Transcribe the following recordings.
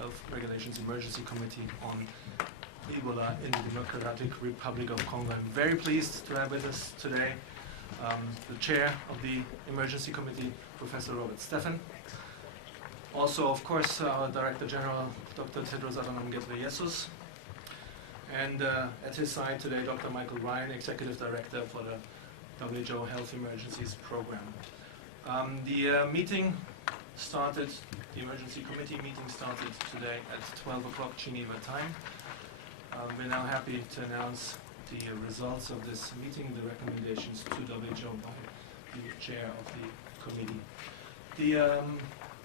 Health Regulations Emergency Committee on Ebola in the Democratic Republic of Congo. I'm very pleased to have with us today the chair of the Emergency Committee, Professor Robert Steffen. Also, of course, our Director General, Dr. Tedros Adhanom Ghebreyesus. And at his side today, Dr. Michael Ryan, Executive Director for the WHO Health Emergencies Program. The meeting started, the Emergency Committee meeting started today at 12 o'clock Geneva time. We're now happy to announce the results of this meeting, the recommendations to WHO by the chair of the committee. The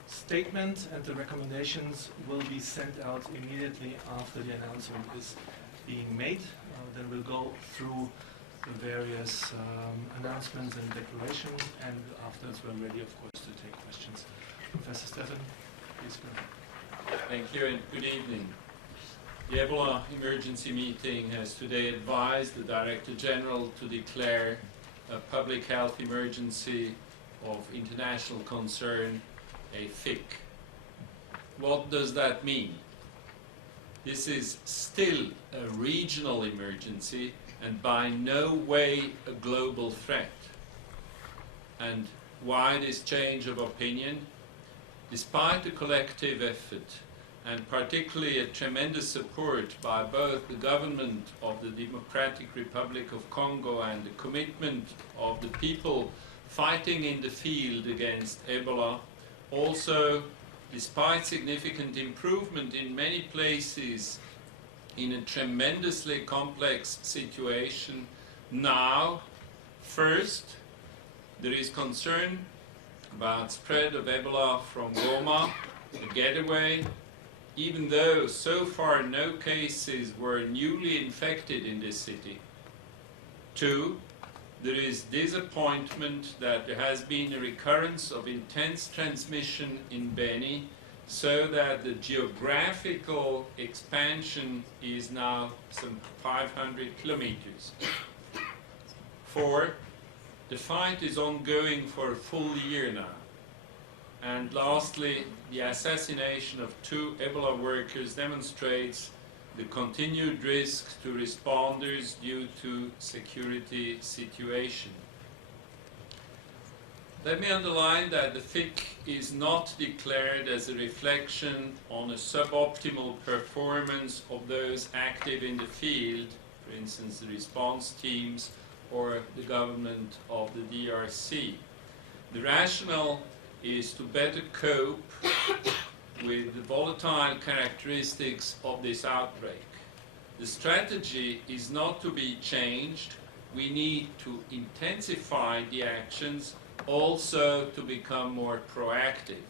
statement and the recommendations will be sent out immediately after the announcement is being made. Then we'll go through the various announcements and declarations, and afterwards we're ready, of course, to take questions. Professor Steffen, please go ahead. Thank you and good evening. The Ebola emergency meeting has today advised the Director General to declare a public health emergency of international concern, a FIC. What does that mean? This is still a regional emergency and by no way a global threat. And why this change of opinion? Despite the collective effort and particularly a tremendous support by both the government of the Democratic Republic of Congo and the commitment of the people fighting in the field against Ebola, also despite significant improvement in many places in a tremendously complex situation, now, first, there is concern about spread of Ebola from Goma, the getaway, even though so far no cases were newly infected in this city. Two, there is disappointment that there has been a recurrence of intense transmission in Beni, so that the geographical expansion is now some 500 kilometers. Four, the fight is ongoing for a full year now. And lastly, the assassination of 2 Ebola workers demonstrates the continued risk to responders due to security situation. Let me underline that the FIC is not declared as a reflection on a suboptimal performance of those active in the field, for instance the response teams or the government of the DRC. The rationale is to better cope with the volatile characteristics of this outbreak. The strategy is not to be changed. We need to intensify the actions, also to become more proactive.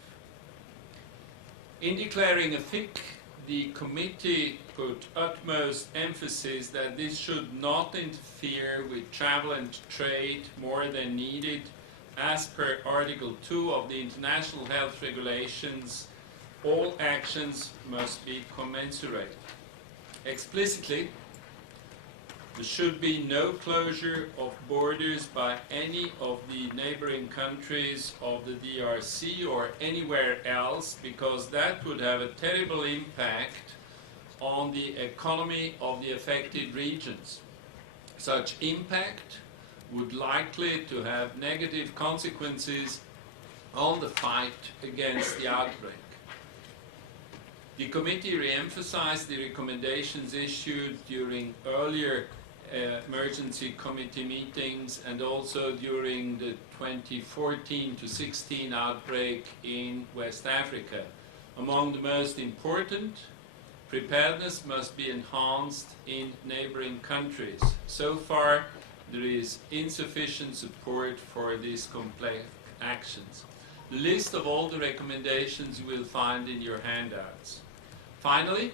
In declaring a FIC, the committee put utmost emphasis that this should not interfere with travel and trade more than needed. As per Article 2 of the International Health Regulations, all actions must be commensurate. Explicitly, there should be no closure of borders by any of the neighboring countries of the DRC or anywhere else, because that would have a terrible impact on the economy of the affected regions. Such impact would likely to have negative consequences on the fight against the outbreak. The committee re-emphasized the recommendations issued during earlier emergency committee meetings and also during the 2014-16 outbreak in West Africa. Among the most important, preparedness must be enhanced in neighboring countries. So far, there is insufficient support for these complex actions. The list of all the recommendations you will find in your handouts. Finally,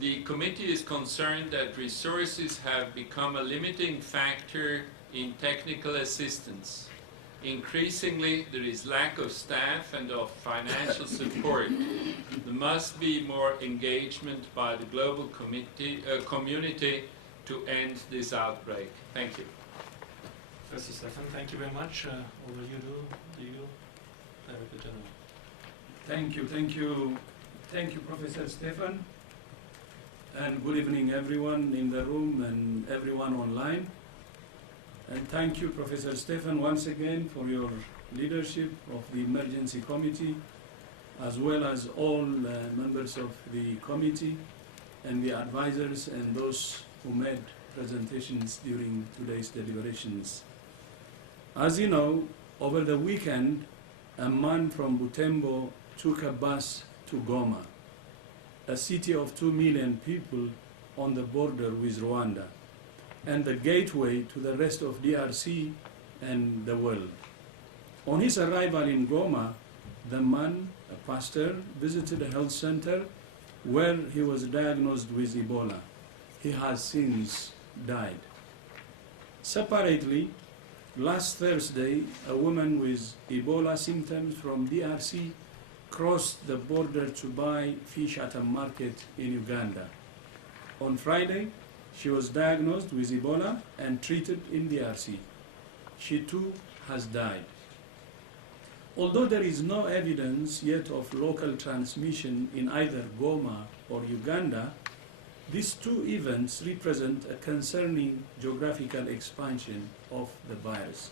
the committee is concerned that resources have become a limiting factor in technical assistance. Increasingly, there is lack of staff and of financial support. There must be more engagement by the global community to end this outbreak. Thank you. Professor Steffen, thank you very much. Over you, Director General. Thank you. Thank you, Professor Stefan, and good evening everyone in the room and everyone online. And thank you, Professor Stefan, once again for your leadership of the Emergency Committee, as well as all members of the committee and the advisors and those who made presentations during today's deliberations. As you know, over the weekend, a man from Butembo took a bus to Goma, a city of 2 million people on the border with Rwanda, and the gateway to the rest of DRC and the world. On his arrival in Goma, the man, a pastor, visited a health center where he was diagnosed with Ebola. He has since died. Separately, last Thursday, a woman with Ebola symptoms from DRC crossed the border to buy fish at a market in Uganda. On Friday, she was diagnosed with Ebola and treated in DRC. She too has died. Although there is no evidence yet of local transmission in either Goma or Uganda, these two events represent a concerning geographical expansion of the virus.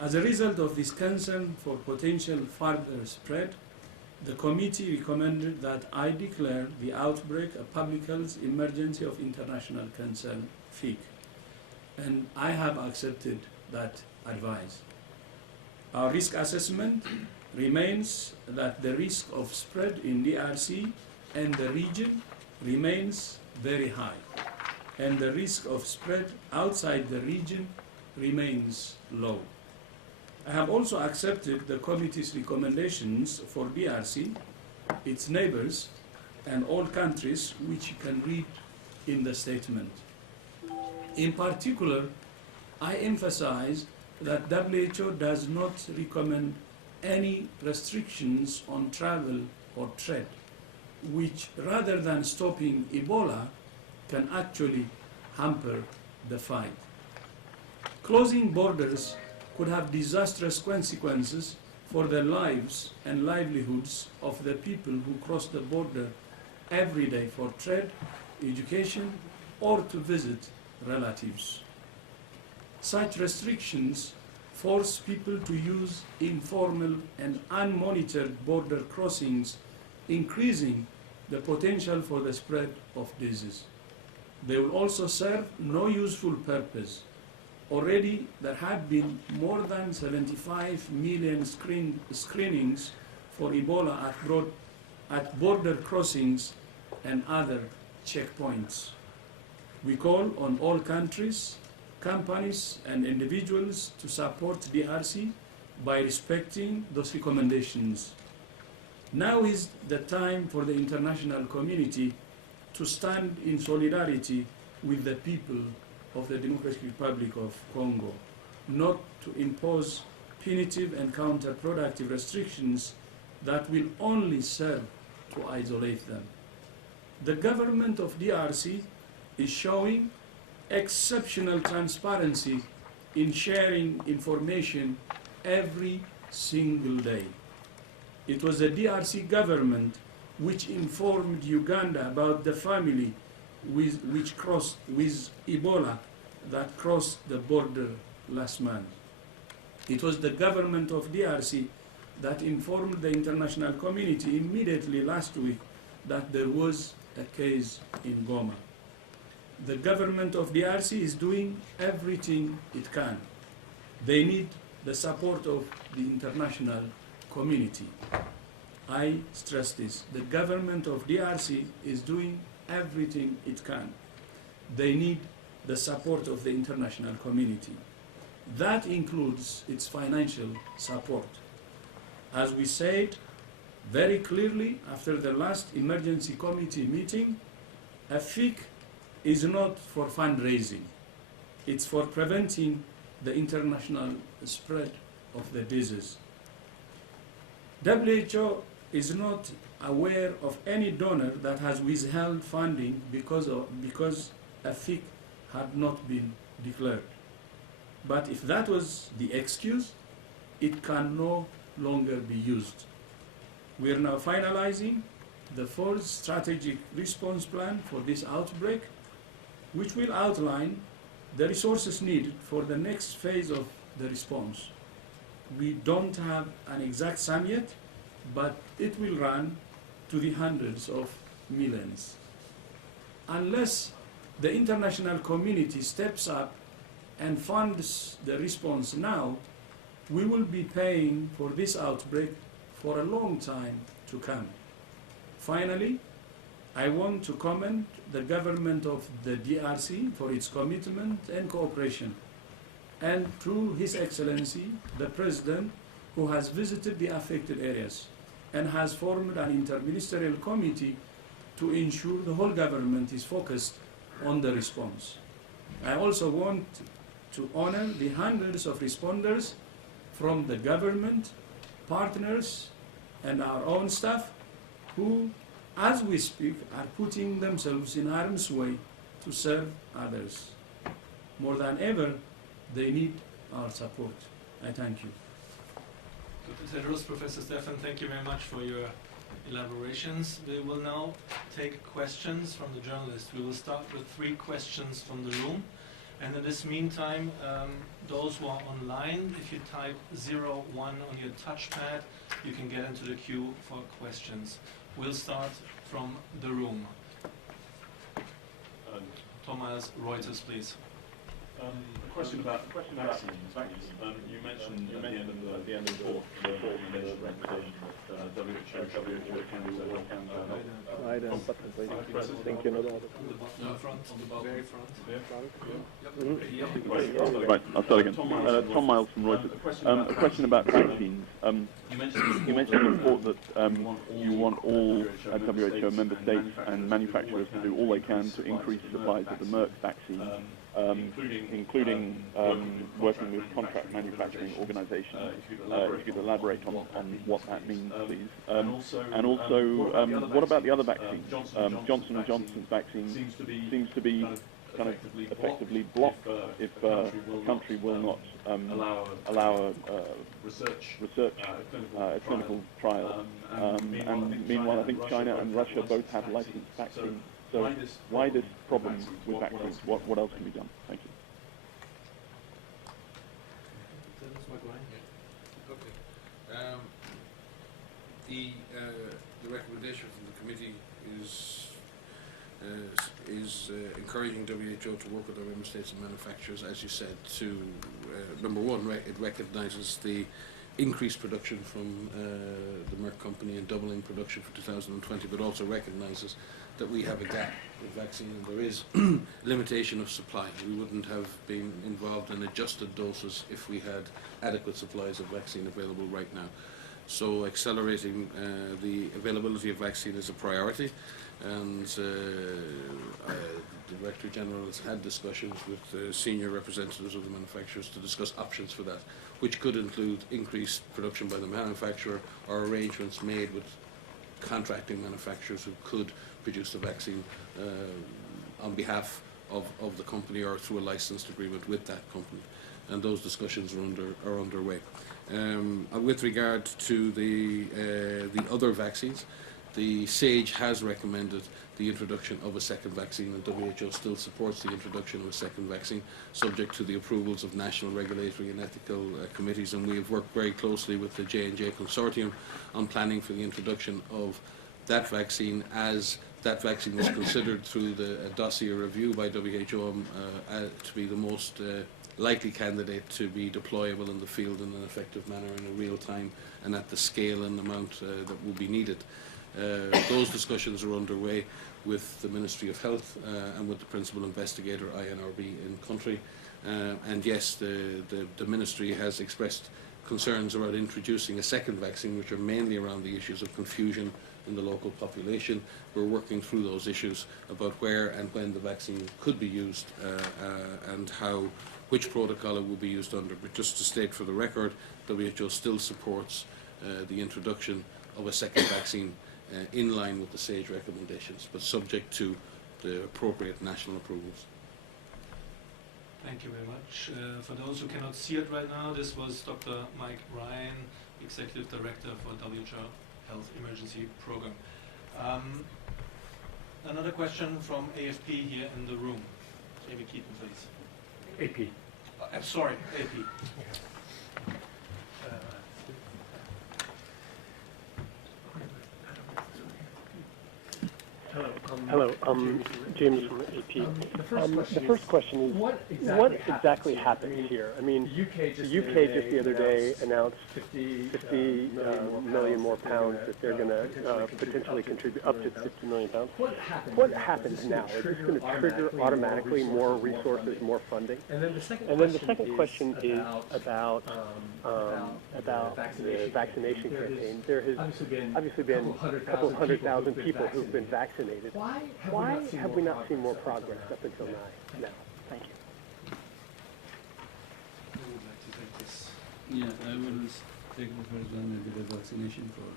As a result of this concern for potential further spread, the committee recommended that I declare the outbreak a public health emergency of international concern, FIC, and I have accepted that advice. Our risk assessment remains that the risk of spread in DRC and the region remains very high, and the risk of spread outside the region remains low. I have also accepted the committee's recommendations for DRC, its neighbors, and all countries, which you can read in the statement. In particular, I emphasize that WHO does not recommend any restrictions on travel or trade, which, rather than stopping Ebola, can actually hamper the fight. Closing borders could have disastrous consequences for the lives and livelihoods of the people who cross the border every day for trade, education, or to visit relatives. Such restrictions force people to use informal and unmonitored border crossings, increasing the potential for the spread of disease. They will also serve no useful purpose. Already there have been more than 75 million screenings for Ebola at border crossings and other checkpoints. We call on all countries, companies, and individuals to support DRC by respecting those recommendations. Now is the time for the international community to stand in solidarity with the people of the Democratic Republic of Congo, not to impose punitive and counterproductive restrictions that will only serve to isolate them. The government of DRC is showing exceptional transparency in sharing information every single day. It was the DRC government which informed Uganda about the family with Ebola that crossed the border last month. It was the government of DRC that informed the international community immediately last week that there was a case in Goma. The government of DRC is doing everything it can. They need the support of the international community. I stress this. The government of DRC is doing everything it can. They need the support of the international community. That includes its financial support. As we said very clearly after the last emergency committee meeting, a FIC is not for fundraising. It's for preventing the international spread of the disease. WHO is not aware of any donor that has withheld funding because a FIC had not been declared. But if that was the excuse, it can no longer be used. We are now finalizing the fourth strategic response plan for this outbreak, which will outline the resources needed for the next phase of the response. We don't have an exact sum yet, but it will run to the hundreds of millions. Unless the international community steps up and funds the response now, we will be paying for this outbreak for a long time to come. Finally, I want to commend the government of the DRC for its commitment and cooperation, and to His Excellency, the President, who has visited the affected areas and has formed an interministerial committee to ensure the whole government is focused on the response. I also want to honor the hundreds of responders from the government, partners, and our own staff who, as we speak, are putting themselves in harm's way to serve others. More than ever, they need our support. I thank you. Dr. Tedros, Professor Stefan, thank you very much for your elaborations. We will now take questions from the journalists. We will start with 3 questions from the room. And in this meantime, those who are online, if you type 01 on your touchpad, you can get into the queue for questions. We'll start from the room. Thomas Reuters, please. A question about vaccines. You mentioned at the end of the report the recommendation that WHO can do what it can Very front. Right, I'll start again. Tom Miles from Reuters. A question about vaccines. You mentioned in the report that you want all WHO member states and manufacturers to do all they can to increase supplies of the Merck vaccine, including working with contract manufacturing organisations. If you could elaborate on what that means, please. And also, what about the other vaccines? Johnson & Johnson's vaccine seems to be kind of effectively blocked if a country will not allow a clinical trial. And meanwhile, I think China and Russia both have licensed vaccines. So why this problem with vaccines? What else can be done? Thank you. Okay. The recommendation from the committee is encouraging WHO to work with our member states and manufacturers, as you said, to number one, it recognises the increased production from the Merck company and doubling production for 2020, but also recognises that we have a gap with vaccine and there is limitation of supply. We wouldn't have been involved in adjusted doses if we had adequate supplies of vaccine available right now. So accelerating the availability of vaccine is a priority, and the Director General has had discussions with senior representatives of the manufacturers to discuss options for that, which could include increased production by the manufacturer or arrangements made with contracting manufacturers who could produce the vaccine on behalf of the company or through a licensed agreement with that company. And those discussions are underway. With regard to the other vaccines, the SAGE has recommended the introduction of a second vaccine, and WHO still supports the introduction of a second vaccine, subject to the approvals of national regulatory and ethical committees. And we have worked very closely with the J&J consortium on planning for the introduction of that vaccine, as that vaccine was considered through the dossier review by WHO to be the most likely candidate to be deployable in the field in an effective manner in a real time and at the scale and amount that will be needed. Those discussions are underway with the Ministry of Health and with the principal investigator, INRB, in country. And yes, the Ministry has expressed concerns about introducing a second vaccine, which are mainly around the issues of confusion in the local population. We're working through those issues about where and when the vaccine could be used and which protocol it will be used under. But just to state for the record, WHO still supports the introduction of a second vaccine in line with the SAGE recommendations, but subject to the appropriate national approvals. Thank you very much. For those who cannot see it right now, this was Dr. Mike Ryan, Executive Director for WHO Health Emergency Program. Another question from AFP here in the room. Jamie Keaton, please. AP. I'm sorry, AP. Hello, James from AP. The first question is, what exactly happened here? I mean, the UK just the other day announced 50 million more pounds that they're going to potentially contribute up to 50 million pounds. What happens now? Is this going to trigger automatically more resources, more funding? And then the second question is about the vaccination campaign. There has obviously been a couple of 100,000 people who've been vaccinated. Why have we not seen more progress up until now? Thank you. Who would like to take this? Yeah, I will take the first one, maybe the vaccination for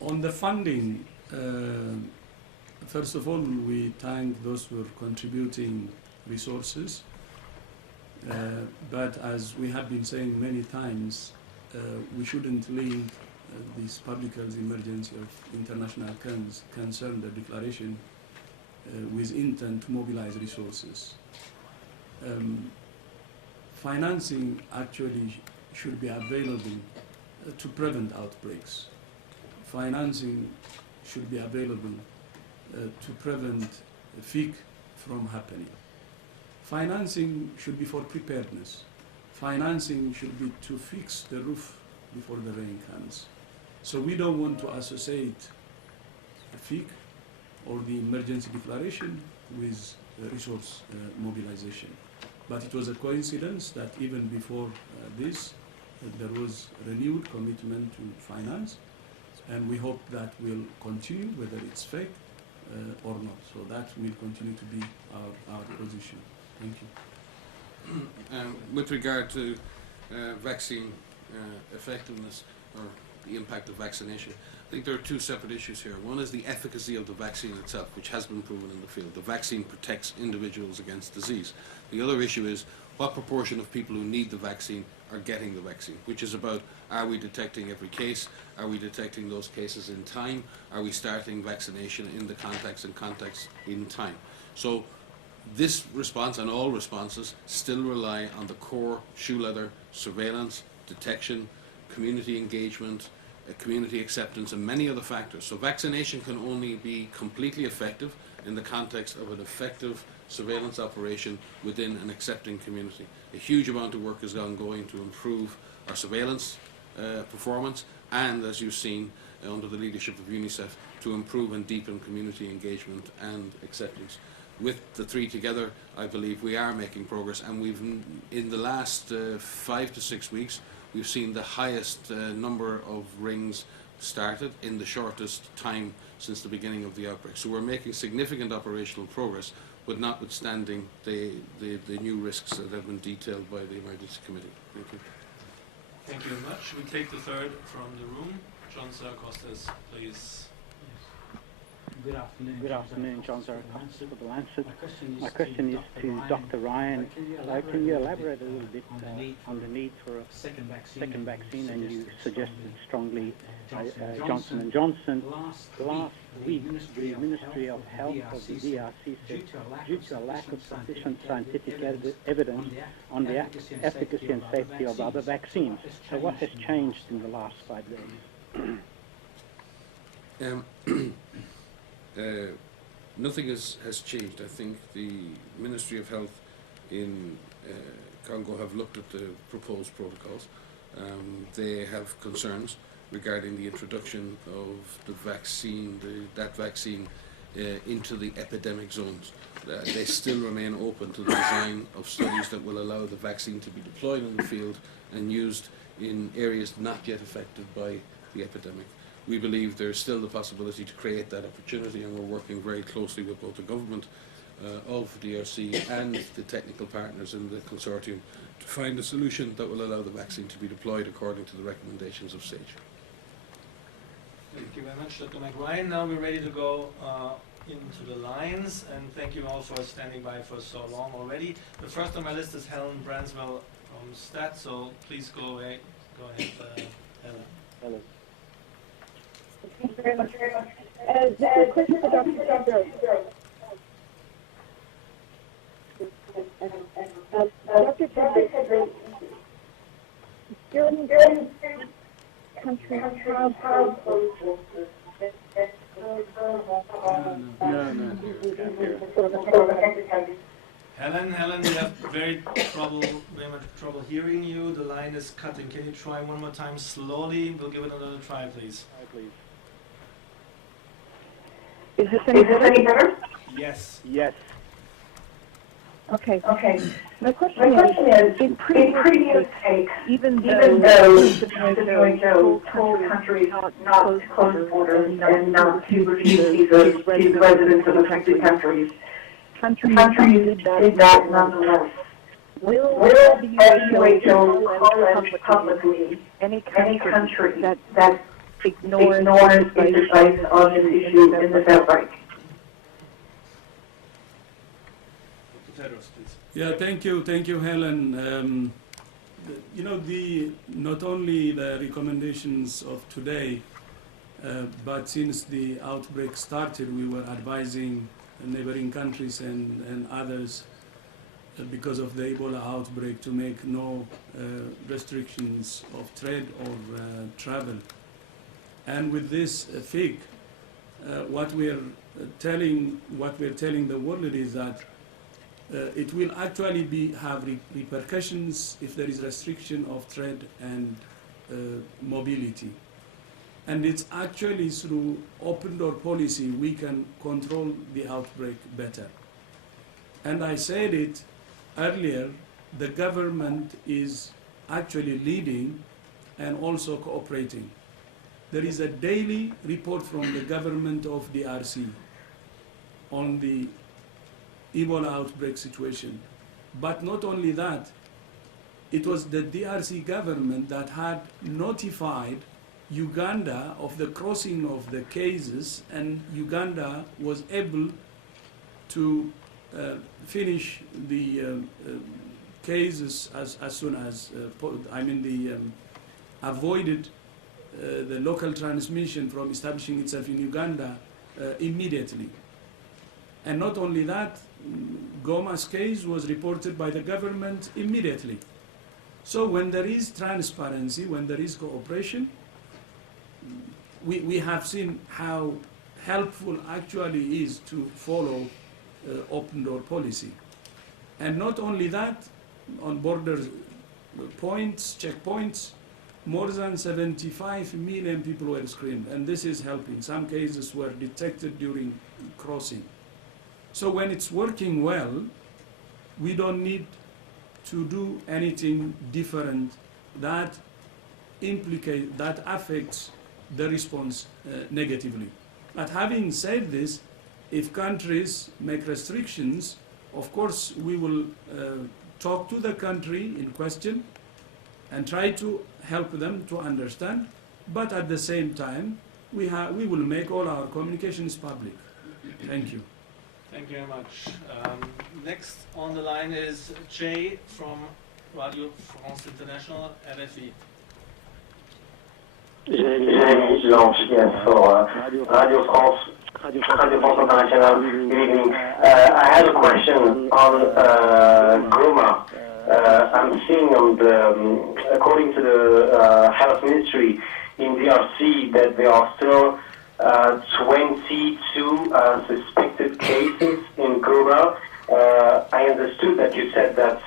on the funding, first of all, we thank those who are contributing resources. But as we have been saying many times, we shouldn't link this public health emergency of international concern, the declaration, with intent to mobilize resources. Financing actually should be available to prevent outbreaks. Financing should be available to prevent a fig from happening. Financing should be for preparedness. Financing should be to fix the roof before the rain comes. So we don't want to associate the FIC or the emergency declaration with resource mobilization. But it was a coincidence that even before this, there was renewed commitment to finance, and we hope that will continue, whether it's fake or not. So that will continue to be our position. Thank you. With regard to vaccine effectiveness or the impact of vaccination, I think there are two separate issues here. One is the efficacy of the vaccine itself, which has been proven in the field. The vaccine protects individuals against disease. The other issue is what proportion of people who need the vaccine are getting the vaccine, which is about, are we detecting every case? Are we detecting those cases in time? Are we starting vaccination in the context in time? So this response and all responses still rely on the core shoe leather surveillance, detection, community engagement, community acceptance, and many other factors. So vaccination can only be completely effective in the context of an effective surveillance operation within an accepting community. A huge amount of work is ongoing to improve our surveillance performance, and as you've seen under the leadership of UNICEF, to improve and deepen community engagement and acceptance. With the three together, I believe we are making progress, and we've, in the last 5 to 6 weeks, we've seen the highest number of rings started in the shortest time since the beginning of the outbreak. So we're making significant operational progress, but notwithstanding the new risks that have been detailed by the Emergency Committee. Thank you. Thank you very much. We take the third from the room. John Sarkostas, please. Good afternoon, John Sarkostas for the Lancet. My question is to Dr. Ryan. Can you elaborate a little bit on the need for a second vaccine? And you suggested strongly Johnson & Johnson. Last week, the Ministry of Health of the DRC said due to a lack of sufficient scientific evidence on the efficacy and safety of other vaccines. So what has changed in the last 5 days? Nothing has changed. I think the Ministry of Health in Congo have looked at the proposed protocols. They have concerns regarding the introduction of the vaccine, that vaccine into the epidemic zones. They still remain open to the design of studies that will allow the vaccine to be deployed in the field and used in areas not yet affected by the epidemic. We believe there is still the possibility to create that opportunity, and we're working very closely with both the government of DRC and the technical partners in the consortium to find a solution that will allow the vaccine to be deployed according to the recommendations of SAGE. Thank you very much, Dr. McRyan. Now we're ready to go into the lines, and thank you all for standing by for so long already. The first on my list is Helen Branswell from STAT, so please go ahead, Helen. Hello. Thank you very much. This is a question for Dr. Tedros. Dr. Tedros, during countries have Helen, we have very much trouble hearing you. The line is cutting. Can you try one more time slowly? We'll give it another try, please. Is this any better? Yes. Yes. Okay. My question is, in previous takes, even though WHO told countries not to close borders and not to refuse visas to residents of affected countries, countries did that nonetheless. Will WHO call out publicly any country that ignores its advice on this issue in this outbreak? Yeah, thank you, Helen. Not only the recommendations of today, but since the outbreak started, we were advising neighboring countries and others because of the Ebola outbreak to make no restrictions of trade or travel. And with this fig, what we're telling the world is that it will actually have repercussions if there is restriction of trade and mobility. And it's actually through open door policy we can control the outbreak better. And I said it earlier, the government is actually leading and also cooperating. There is a daily report from the government of DRC on the Ebola outbreak situation. But not only that, it was the DRC government that had notified Uganda of the crossing of the cases, and Uganda was able to finish the cases as soon as, avoided the local transmission from establishing itself in Uganda immediately. And not only that, Goma's case was reported by the government immediately. So when there is transparency, when there is cooperation, we have seen how helpful actually is to follow open door policy. And not only that, on border points, checkpoints, more than 75 million people were screened, and this is helping. Some cases were detected during crossing. So when it's working well, we don't need to do anything different that affects the response negatively. But having said this, if countries make restrictions, of course we will talk to the country in question and try to help them to understand, but at the same time we will make all our communications public. Thank you. Thank you very much. Next on the line is Jay from Radio France International, RFI. Yes, for Radio France International. Good evening. I have a question on Goma. I'm seeing according to the Health Ministry in DRC that there are still 22 suspected cases in Goma. I understood that you said that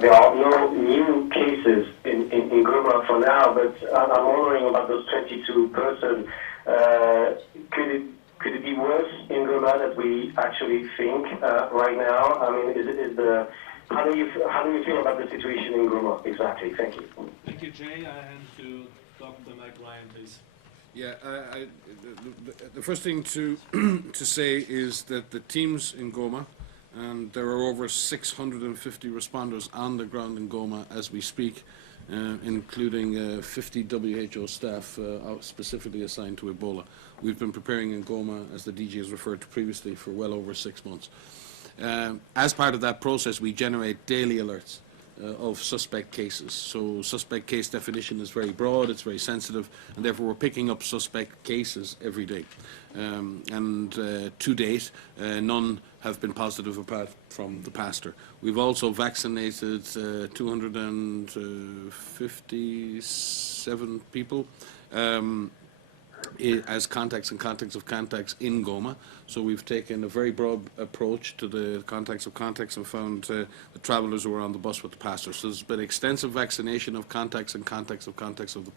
there are no new cases in Goma for now, but I'm wondering about those 22 persons. Could it be worse in Goma than we actually think right now? I mean, how do you feel about the situation in Goma exactly? Thank you. Thank you, Jay. I hand to Dr. Mike Ryan, please. Yeah, the first thing to say is that the teams in Goma, and there are over 650 responders on the ground in Goma as we speak, including 50 WHO staff specifically assigned to Ebola. We've been preparing in Goma, as the DG has referred to previously, for well over 6 months. As part of that process, we generate daily alerts of suspect cases. So suspect case definition is very broad, it's very sensitive, and therefore we're picking up suspect cases every day. To date, none have been positive apart from the pastor. We've also vaccinated 257 people as contacts and contacts of contacts in Goma. So we've taken a very broad approach to the contacts of contacts and found the travellers who were on the bus with the pastor. So there's been extensive vaccination of contacts and contacts of contacts of the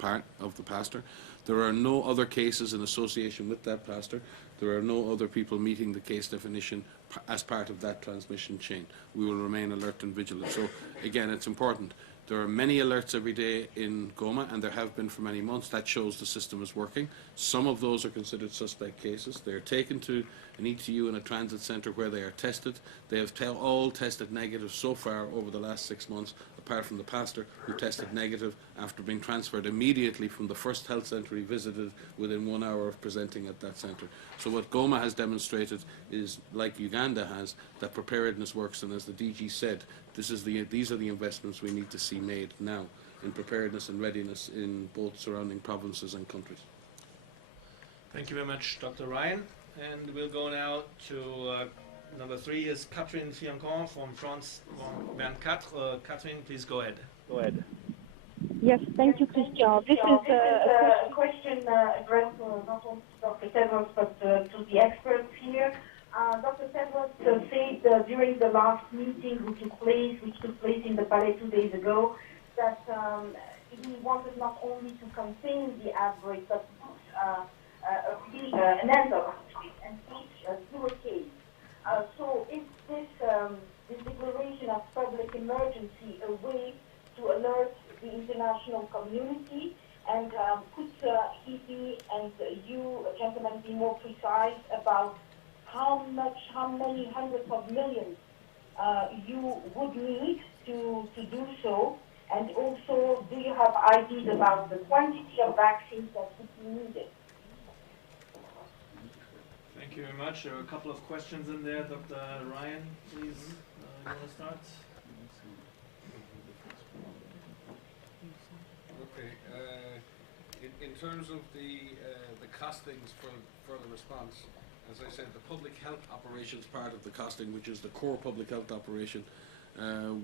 pastor. There are no other cases in association with that pastor. There are no other people meeting the case definition as part of that transmission chain. We will remain alert and vigilant. So again, it's important. There are many alerts every day in Goma, and there have been for many months. That shows the system is working. Some of those are considered suspect cases. They are taken to an ETU and a transit centre where they are tested. They have all tested negative so far over the last 6 months, apart from the pastor, who tested negative after being transferred immediately from the first health centre he visited within 1 hour of presenting at that centre. So what Goma has demonstrated is, like Uganda has, that preparedness works, and as the DG said, these are the investments we need to see made now in preparedness and readiness in both surrounding provinces and countries. Thank you very much, Dr. Ryan. And we'll go now to number 3 is Catherine Fiancon from France 24. Catherine, please go ahead. Yes, thank you, Christian. This is a question addressed not only to Dr. Tedros but to the experts here. Dr. Tedros said during the last meeting which took place in the Palais 2 days ago, that he wanted not only to contain the outbreak but to put an end of it and reach a zero case. So is this declaration of public emergency a way to alert the international community? And could he and you, gentlemen, be more precise about how many hundreds of millions you would need to do so? And also, do you have ideas about the quantity of vaccines that would be needed? Thank you very much. There are a couple of questions in there. Dr. Ryan, please, you want to start? Okay. In terms of the costings for the response, as I said, the public health operations part of the costing, which is the core public health operation,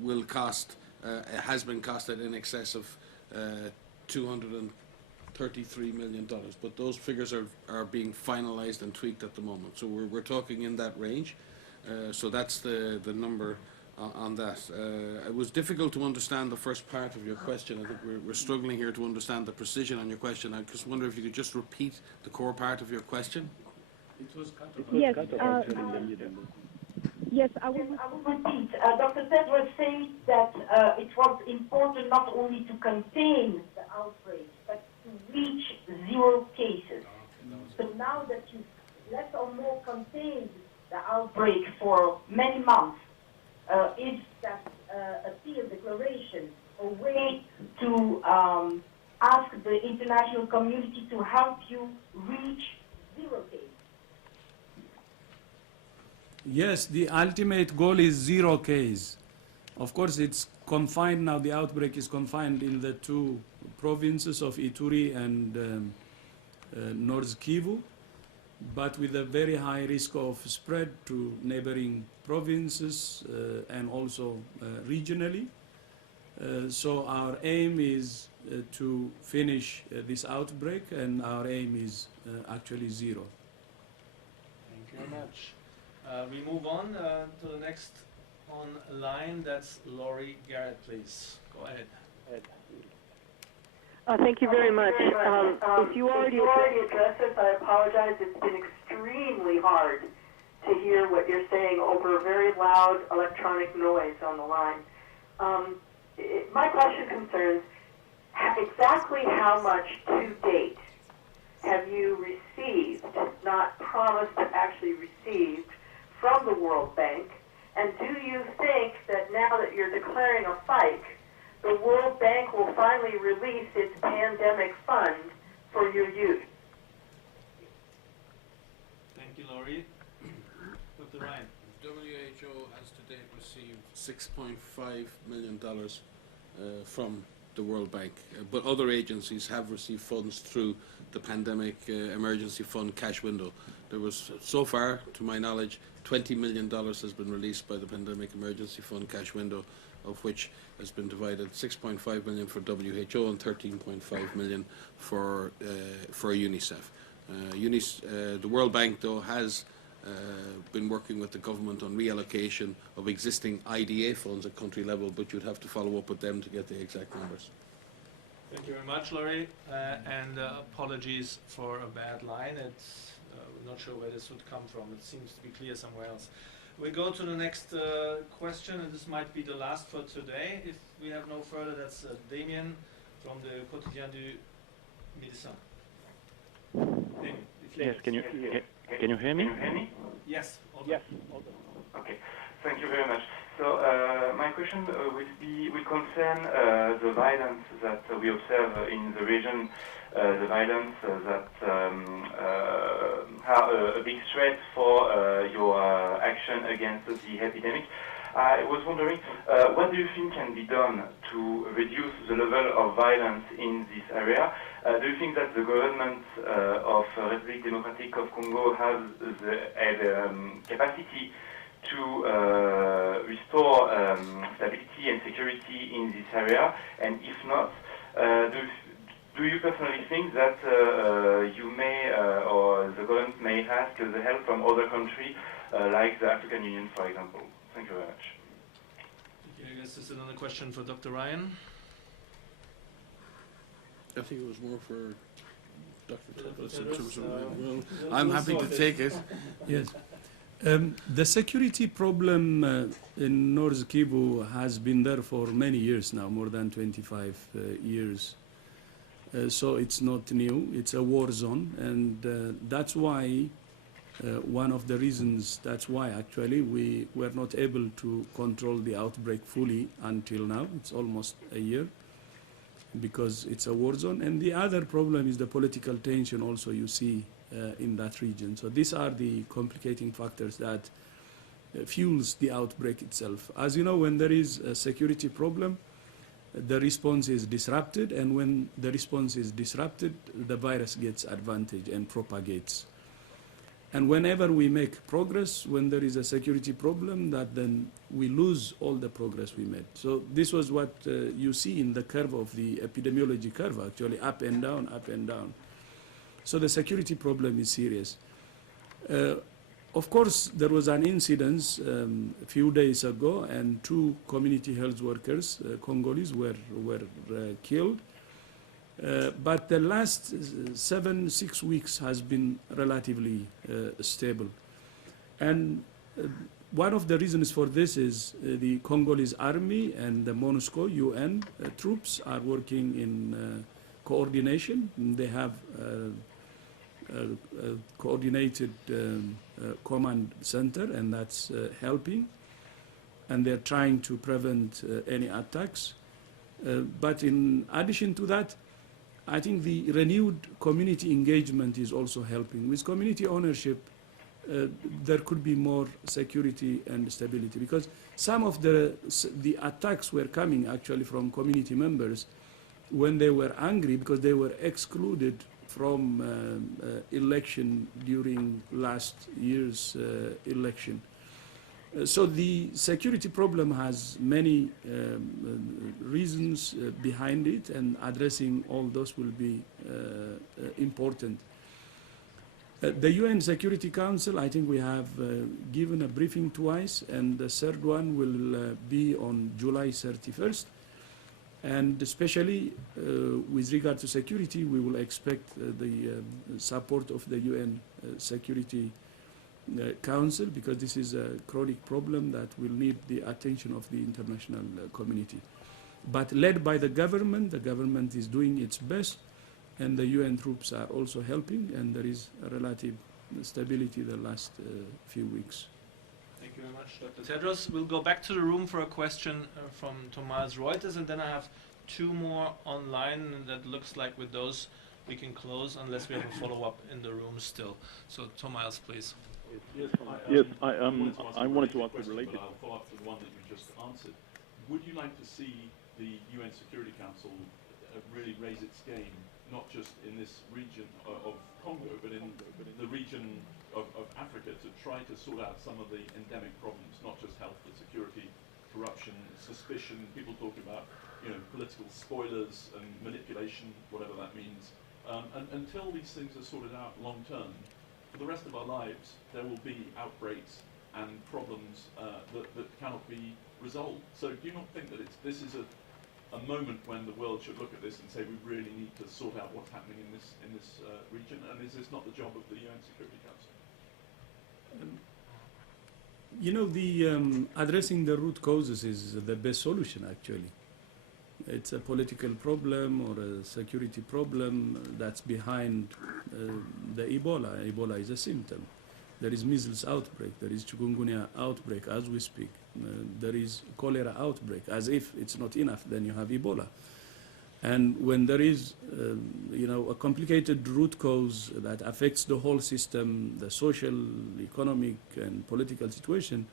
will cost, has been costed in excess of $233 million. But those figures are being finalized and tweaked at the moment. So we're talking in that range. So that's the number on that. It was difficult to understand the first part of your question. I think we're struggling here to understand the precision on your question. I just wonder if you could just repeat the core part of your question. Yes. Yes, I will repeat. Dr. Tedros said that it was important not only to contain the outbreak, but to reach zero cases. So now that you've less or more contained the outbreak for many months, is that appeal declaration a way to ask the international community to help you reach zero cases? Yes, the ultimate goal is zero case. Of course, it's confined now, the outbreak is confined in the 2 provinces of Ituri and North Kivu, but with a very high risk of spread to neighboring provinces and also regionally. So our aim is to finish this outbreak, and our aim is actually zero. Thank you very much. We move on to the next online. That's Laurie Garrett, please. Go ahead. Thank you very much. If you already addressed this, I apologize. It's been extremely hard to hear what you're saying over very loud electronic noise on the line. My question concerns exactly how much to date have you received, not promised, but actually received, from the World Bank? And do you think that now that you're declaring a fight, the World Bank will finally release its pandemic fund for your use? Thank you, Laurie. Dr. Ryan. WHO has to date received $6.5 million from the World Bank, but other agencies have received funds through the Pandemic Emergency Fund cash window. There was, so far, to my knowledge, $20 million has been released by the Pandemic Emergency Fund cash window, of which has been divided 6.5 million for WHO and 13.5 million for UNICEF. The World Bank, though, has been working with the government on reallocation of existing IDA funds at country level, but you'd have to follow up with them to get the exact numbers. Thank you very much, Laurie, and apologies for a bad line. It's we're not sure where this would come from. It seems to be clear somewhere else. We go to the next question, and this might be the last for today. If we have no further, that's Damien from the Quotidien du Médecin. Damien, yes, can you hear me? Yes. Yes. Okay. Thank you very much. So my question will concern the violence that we observe in the region, the violence that have a big threat for your action against the epidemic. I was wondering, what do you think can be done to reduce the level of violence in this area? Do you think that the government of Republic Democratic of Congo has the capacity to restore stability and security in this area? And if not, do you personally think that you may or the government may ask the help from other countries like the African Union, for example? Thank you very much. Okay, I guess this is another question for Dr. Ryan. I think it was more for Dr. Tedros. Well, I'm happy to take it. Yes. The security problem in North Kivu has been there for many years now, more than 25 years. So it's not new. It's a war zone, and that's why one of the reasons, that's why actually we were not able to control the outbreak fully until now. It's almost a year, because it's a war zone. And the other problem is the political tension also you see in that region. So these are the complicating factors that fuels the outbreak itself. As you know, when there is a security problem, the response is disrupted, and when the response is disrupted, the virus gets advantage and propagates. And whenever we make progress, when there is a security problem, that then we lose all the progress we made. So this was what you see in the curve of the epidemiology curve, actually up and down, up and down. So the security problem is serious. Of course, there was an incident a few days ago, and 2 community health workers, Congolese, were killed. But the last 6 weeks has been relatively stable. And one of the reasons for this is the Congolese army and the MONUSCO UN troops are working in coordination. They have a coordinated command center, and that's helping. And they're trying to prevent any attacks. But in addition to that, I think the renewed community engagement is also helping. With community ownership, there could be more security and stability, because some of the attacks were coming actually from community members when they were angry because they were excluded from election during last year's election. So the security problem has many reasons behind it, and addressing all those will be important. The UN Security Council, I think we have given a briefing twice, and the third one will be on July 31st. And especially with regard to security, we will expect the support of the UN Security Council, because this is a chronic problem that will need the attention of the international community. But led by the government is doing its best, and the UN troops are also helping, and there is a relative stability the last few weeks. Thank you very much, Dr. Tedros. We'll go back to the room for a question from Thomas Reuters, and then I have 2 more online, and that looks like with those we can close unless we have a follow-up in the room still. So Thomas, please. Yes, I wanted to ask a related. But I'll follow up to the one that you just answered. Would you like to see the UN Security Council really raise its game, not just in this region of Congo, but in the region of Africa, to try to sort out some of the endemic problems, not just health but security, corruption, suspicion, people talking about political spoilers and manipulation, whatever that means. And until these things are sorted out long term, for the rest of our lives, there will be outbreaks and problems that cannot be resolved. So do you not think that this is a moment when the world should look at this and say we really need to sort out what's happening in this region? And is this not the job of the UN Security Council? Addressing the root causes is the best solution, actually. It's a political problem or a security problem that's behind the Ebola. Ebola is a symptom. There is measles outbreak. There is chikungunya outbreak as we speak. There is cholera outbreak. As if it's not enough, then you have Ebola. And when there is, a complicated root cause that affects the whole system, the social, economic, and political situation,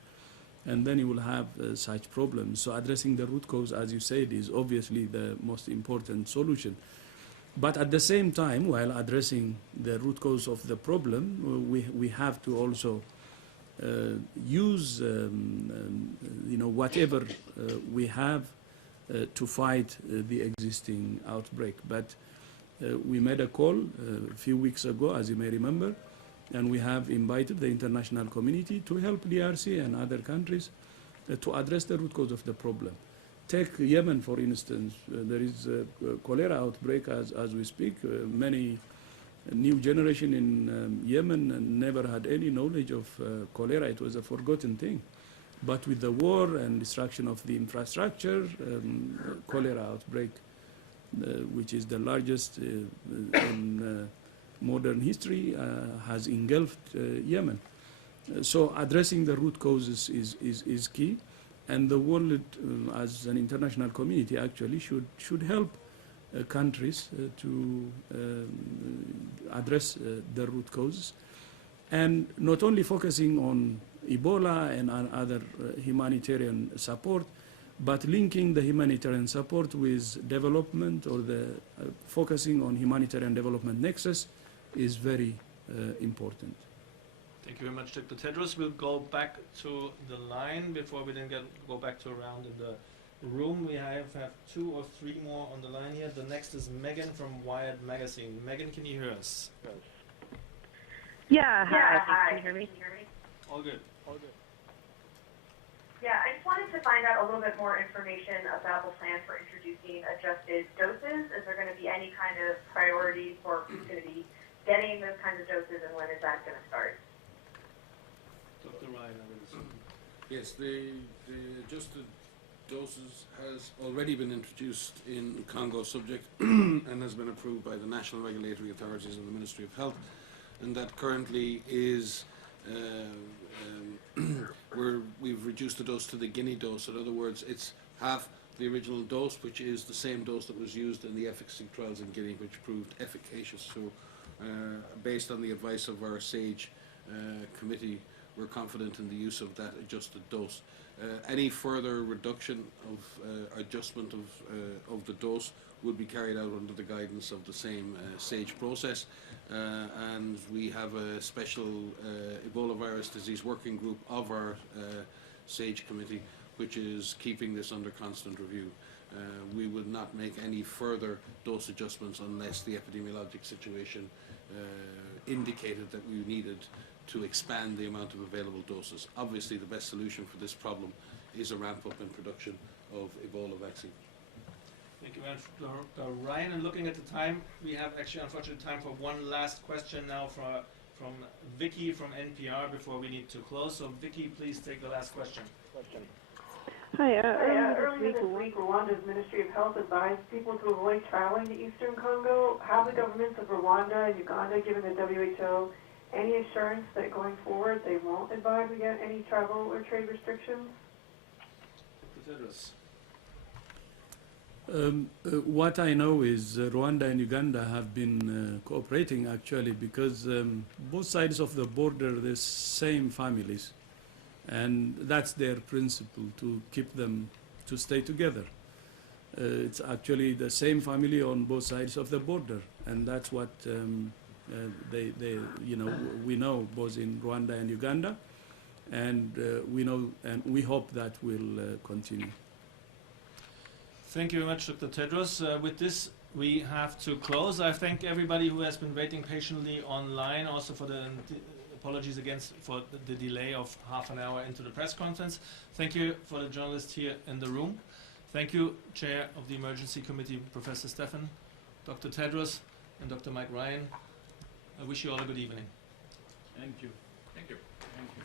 and then you will have such problems. So addressing the root cause, as you said, is obviously the most important solution. But at the same time, while addressing the root cause of the problem, we have to also use whatever we have to fight the existing outbreak. But we made a call a few weeks ago, as you may remember, and we have invited the international community to help DRC and other countries to address the root cause of the problem. Take Yemen, for instance. There is a cholera outbreak as we speak. Many new generation in Yemen never had any knowledge of cholera. It was a forgotten thing. But with the war and destruction of the infrastructure, cholera outbreak, which is the largest in modern history, has engulfed Yemen. So addressing the root causes is key, and the world, as an international community, actually should help countries to address the root causes, and not only focusing on Ebola and other humanitarian support, but linking the humanitarian support with development, or the focusing on humanitarian development nexus, is very important. Thank you very much, Dr. Tedros. We'll go back to the line before we then go back to a round in the room. We have 2 or 3 more on the line here. The next is Megan from Wired Magazine. Megan, can you hear us? Yeah, hi. Can you hear me? All good. Yeah, I just wanted to find out a little bit more information about the plan for introducing adjusted doses. Is there going to be any kind of priority for who's going to be getting those kinds of doses, and when is that going to start? Dr. Ryan, yes, the adjusted doses has already been introduced in Congo subject and has been approved by the national regulatory authorities and the Ministry of Health, and that currently is where we've reduced the dose to the Guinea dose. In other words, it's half the original dose, which is the same dose that was used in the efficacy trials in Guinea, which proved efficacious. So based on the advice of our SAGE committee, we're confident in the use of that adjusted dose. Any further reduction of adjustment of the dose would be carried out under the guidance of the same SAGE process, and we have a special Ebola virus disease working group of our SAGE committee, which is keeping this under constant review. We would not make any further dose adjustments unless the epidemiologic situation indicated that we needed to expand the amount of available doses. Obviously, the best solution for this problem is a ramp up in production of Ebola vaccine. Thank you very much, Dr. Ryan. And looking at the time, we have actually unfortunately time for one last question now from Vicky from NPR before we need to close. So Vicky, please take the last question. Hi, Earlier this week, Rwanda's Ministry of Health advised people to avoid traveling to eastern Congo. Have the governments of Rwanda and Uganda given the WHO any assurance that going forward they won't advise against any travel or trade restrictions? Tedros. What I know is Rwanda and Uganda have been cooperating actually, because both sides of the border, the same families, and that's their principle, to keep them to stay together. It's actually the same family on both sides of the border, and that's what we know both in Rwanda and Uganda, and we know and we hope that will continue. Thank you very much, Dr. Tedros. With this, we have to close. I thank everybody who has been waiting patiently online, also for the apologies again for the delay of half an hour into the press conference. Thank you for the journalists here in the room. Thank you, Chair of the Emergency Committee, Professor Stefan, Dr. Tedros, and Dr. Mike Ryan. I wish you all a good evening. Thank you. Thank you. Thank you.